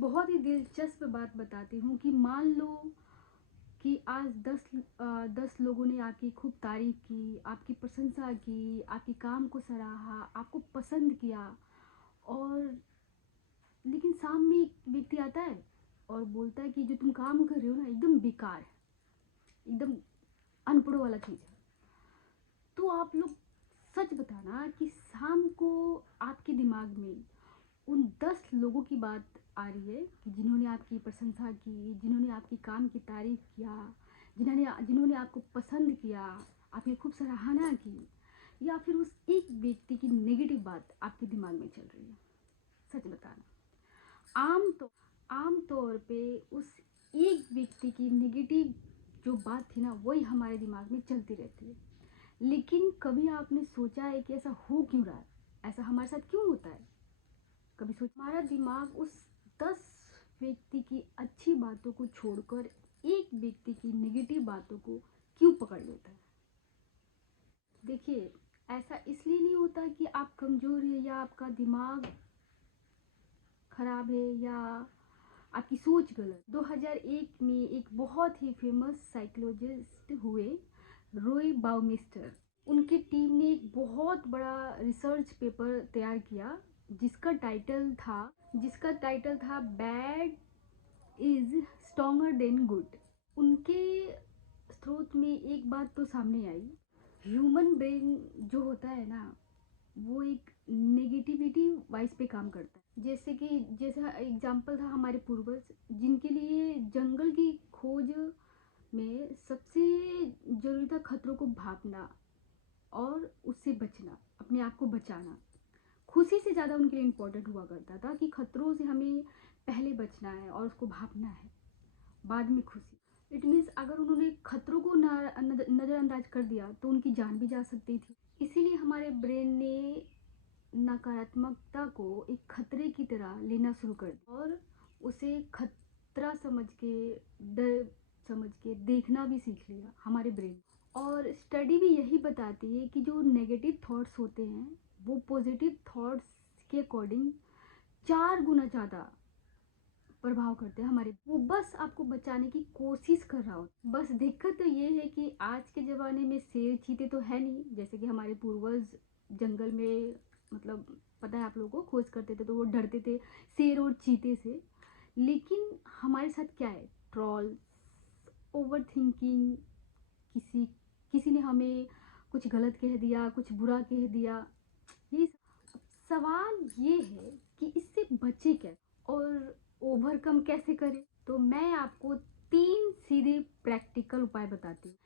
बहुत ही दिलचस्प बात बताती हूँ कि मान लो कि आज 10 लोगों ने आपकी खूब तारीफ़ की, आपकी प्रशंसा की, आपके काम को सराहा, आपको पसंद किया और लेकिन सामने एक व्यक्ति आता है और बोलता है कि जो तुम काम कर रहे हो ना एकदम बेकार है, एकदम अनपढ़ों वाला चीज़ है। तो आप लोग सच बताना कि शाम को आपके दिमाग में उन 10 लोगों की बात आ रही है कि जिन्होंने आपकी प्रशंसा की, जिन्होंने आपकी काम की तारीफ़ किया, जिन्होंने जिन्होंने आपको पसंद किया, आपकी खूब सराहना की, या फिर उस एक व्यक्ति की नेगेटिव बात आपके दिमाग में चल रही है? सच बताना। आम तौर पे उस एक व्यक्ति की नेगेटिव जो बात थी ना वही हमारे दिमाग में चलती रहती है। लेकिन कभी आपने सोचा है कि ऐसा हो क्यों रहा है? ऐसा हमारे साथ क्यों होता है? कभी सोच हमारा दिमाग उस 10 व्यक्ति की अच्छी बातों को छोड़कर एक व्यक्ति की नेगेटिव बातों को क्यों पकड़ लेता है? देखिए, ऐसा इसलिए नहीं होता कि आप कमज़ोर है या आपका दिमाग खराब है या आपकी सोच गलत। 2001 में एक बहुत ही फेमस साइकोलॉजिस्ट हुए, रॉय बाउमिस्टर। उनकी टीम ने एक बहुत बड़ा रिसर्च पेपर तैयार किया जिसका टाइटल था bad is stronger than good. उनके स्रोत में एक बात तो सामने आई, ह्यूमन ब्रेन जो होता है ना वो एक नेगेटिविटी वाइज पे काम करता है। जैसा एग्जाम्पल था हमारे पूर्वज, जिनके लिए जंगल की खोज में सबसे जरूरी था खतरों को भांपना और उससे बचना, अपने आप को बचाना। खुशी से ज़्यादा उनके लिए इम्पोर्टेंट हुआ करता था कि खतरों से हमें पहले बचना है और उसको भांपना है, बाद में खुशी। इट मीन्स अगर उन्होंने खतरों को नज़रअंदाज कर दिया तो उनकी जान भी जा सकती थी। इसीलिए हमारे ब्रेन ने नकारात्मकता को एक खतरे की तरह लेना शुरू कर दिया और उसे खतरा समझ के, डर समझ के देखना भी सीख लिया हमारे ब्रेन। और स्टडी भी यही बताती है कि जो नेगेटिव थॉट्स होते हैं वो पॉजिटिव थॉट्स के अकॉर्डिंग 4 गुना ज़्यादा प्रभाव करते हैं हमारे। वो बस आपको बचाने की कोशिश कर रहा हो। बस दिक्कत तो ये है कि आज के ज़माने में शेर चीते तो है नहीं, जैसे कि हमारे पूर्वज जंगल में, मतलब पता है आप लोगों को, खोज करते थे तो वो डरते थे शेर और चीते से। लेकिन हमारे साथ क्या है? ट्रॉल्स, ओवर थिंकिंग, किसी किसी ने हमें कुछ गलत कह दिया, कुछ बुरा कह दिया। ये सवाल ये है कि इससे बचे कैसे और ओवरकम कैसे करें? तो मैं आपको 3 सीधे प्रैक्टिकल उपाय बताती हूँ।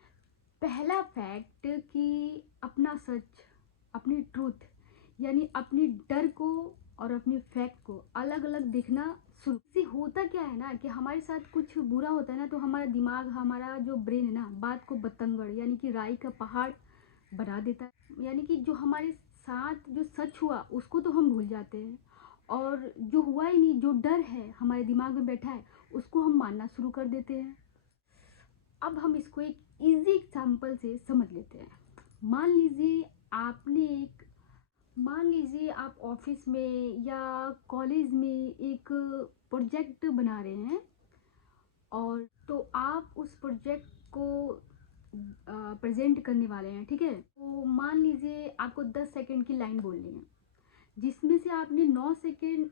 पहला फैक्ट कि अपना सच, अपनी ट्रूथ यानी अपनी डर को और अपने फैक्ट को अलग अलग देखना शुरू से। होता क्या है ना कि हमारे साथ कुछ बुरा होता है ना तो हमारा दिमाग, हमारा जो ब्रेन है ना, बात को बतंगड़ यानी कि राई का पहाड़ बना देता है। यानी कि जो हमारे साथ जो सच हुआ उसको तो हम भूल जाते हैं और जो हुआ ही नहीं, जो डर है हमारे दिमाग में बैठा है, उसको हम मानना शुरू कर देते हैं। अब हम इसको एक इजी एग्जांपल से समझ लेते हैं। मान लीजिए मान लीजिए आप ऑफिस में या कॉलेज में एक प्रोजेक्ट बना रहे हैं और तो आप उस प्रोजेक्ट को प्रेजेंट करने वाले हैं, ठीक है? तो मान लीजिए आपको 10 सेकंड की लाइन बोलनी है, जिसमें से आपने 9 सेकंड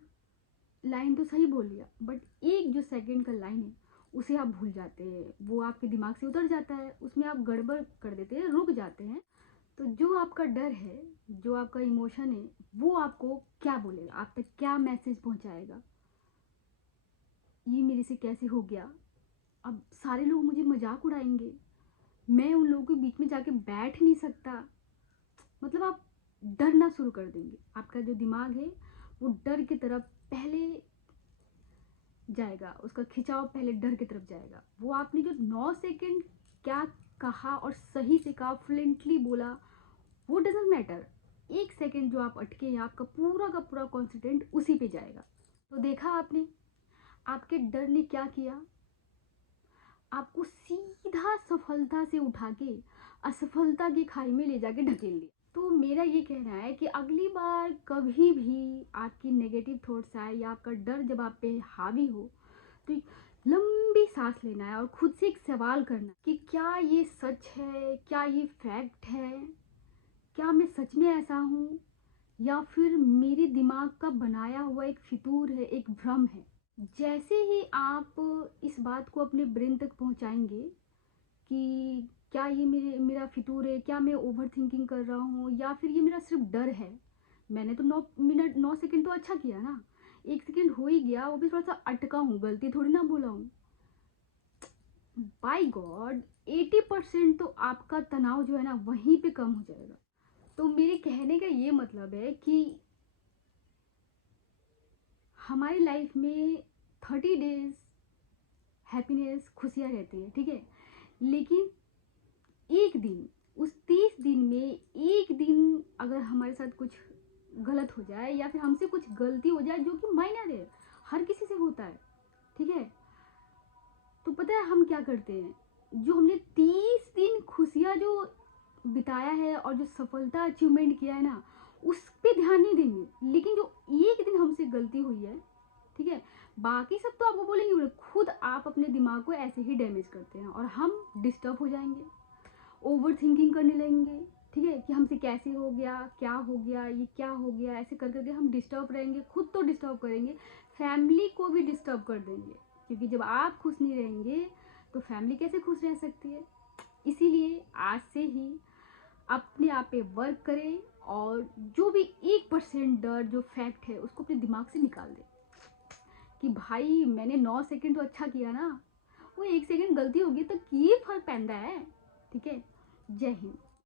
लाइन तो सही बोल लिया, बट एक जो सेकंड का लाइन है उसे आप भूल जाते हैं, वो आपके दिमाग से उतर जाता है, उसमें आप गड़बड़ कर देते हैं, रुक जाते हैं। तो जो आपका डर है, जो आपका इमोशन है, वो आपको क्या बोलेगा, आप तक क्या मैसेज पहुंचाएगा? ये मेरे से कैसे हो गया, अब सारे लोग मुझे मजाक उड़ाएंगे, मैं उन लोगों के बीच में जाके बैठ नहीं सकता। मतलब आप डरना शुरू कर देंगे। आपका जो दिमाग है वो डर की तरफ पहले जाएगा, उसका खिंचाव पहले डर की तरफ जाएगा। वो आपने जो 9 सेकंड क्या कहा और सही से कहा, फ्लुएंटली बोला, वो डजेंट मैटर। एक सेकंड जो आप अटके हैं, आपका पूरा का पूरा कॉन्सेंट्रेट उसी पे जाएगा। तो देखा आपने, आपके डर ने क्या किया? आपको सीधा सफलता से उठा के असफलता की खाई में ले जाके ढकेल दिया। तो मेरा ये कहना है कि अगली बार कभी भी आपकी नेगेटिव थॉट्स आए या आपका डर जब आप पे हावी हो, तो एक लंबी सांस लेना है और खुद से एक सवाल करना है कि क्या ये सच है, क्या ये फैक्ट है, क्या मैं सच में ऐसा हूँ, या फिर मेरे दिमाग का बनाया हुआ एक फितूर है, एक भ्रम है। जैसे ही आप इस बात को अपने ब्रेन तक पहुंचाएंगे कि क्या ये मेरा फितूर है, क्या मैं ओवर थिंकिंग कर रहा हूँ, या फिर ये मेरा सिर्फ डर है, मैंने तो 9 मिनट 9 सेकंड तो अच्छा किया ना, 1 सेकंड हो ही गया, वो भी थोड़ा सा अटका हूँ, गलती थोड़ी ना बोला हूँ। बाय गॉड 80% तो आपका तनाव जो है ना वहीं पे कम हो जाएगा। तो मेरे कहने का ये मतलब है कि हमारी लाइफ में 30 डेज हैप्पीनेस खुशियाँ रहती है, ठीक है, लेकिन एक दिन, उस 30 दिन में एक दिन अगर हमारे साथ कुछ गलत हो जाए या फिर हमसे कुछ गलती हो जाए जो कि माइनर है, हर किसी से होता है, ठीक है, तो पता है हम क्या करते हैं, जो हमने 30 दिन खुशियाँ जो बिताया है और जो सफलता अचीवमेंट किया है ना, उस पे ध्यान नहीं देंगे, लेकिन जो एक दिन हमसे गलती हुई है, ठीक है, बाकी सब तो आपको बोलेंगे बोले, खुद आप अपने दिमाग को ऐसे ही डैमेज करते हैं और हम डिस्टर्ब हो जाएंगे, ओवर थिंकिंग करने लगेंगे, ठीक है, कि हमसे कैसे हो गया, क्या हो गया, ये क्या हो गया, ऐसे कर करके हम डिस्टर्ब रहेंगे, खुद तो डिस्टर्ब करेंगे, फैमिली को भी डिस्टर्ब कर देंगे, क्योंकि जब आप खुश नहीं रहेंगे तो फैमिली कैसे खुश रह सकती है। इसीलिए आज से ही अपने आप पे वर्क करें और जो भी 1% डर जो फैक्ट है उसको अपने दिमाग से निकाल दें कि भाई मैंने 9 सेकंड तो अच्छा किया ना, वो 1 सेकंड गलती होगी तो की फर्क पैंदा है, ठीक है। जय हिंद।